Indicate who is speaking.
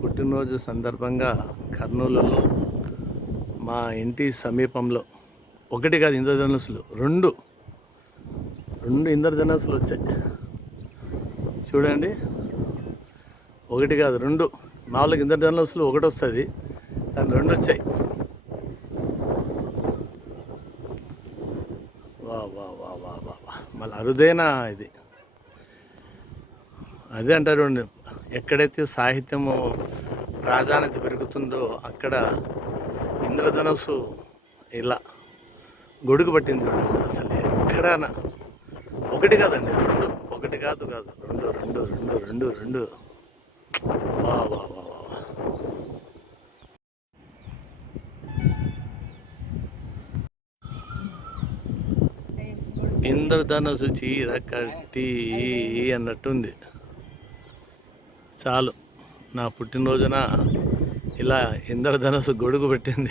Speaker 1: పుట్టినరోజు సందర్భంగా కర్నూలులో మా ఇంటి సమీపంలో ఒకటి కాదు ఇంద్రధనుసులు రెండు రెండు ఇంద్రధనుసులు వచ్చాయి. చూడండి ఒకటి కాదు రెండు మామూలుగా ఇంద్రధనుసులు ఒకటి వస్తుంది కానీ రెండు వచ్చాయి. వా వా వా వా వా మళ్ళీ అరుదైన ఇది. అదే అంటారు ఎక్కడైతే సాహిత్యము ప్రాధాన్యత పెరుగుతుందో అక్కడ ఇంద్రధనస్సు ఇలా గొడుగు పట్టింది అసలు ఎక్కడానా ఒకటి కాదండి రెండు. ఒకటి కాదు కాదు. రెండు రెండు రెండు రెండు రెండు. వా వా వా వా. చీర కట్టి అన్నట్టుంది. చాలు. నా పుట్టినరోజున ఇలా ఇంద్రధనస్సు గొడుగు పెట్టింది.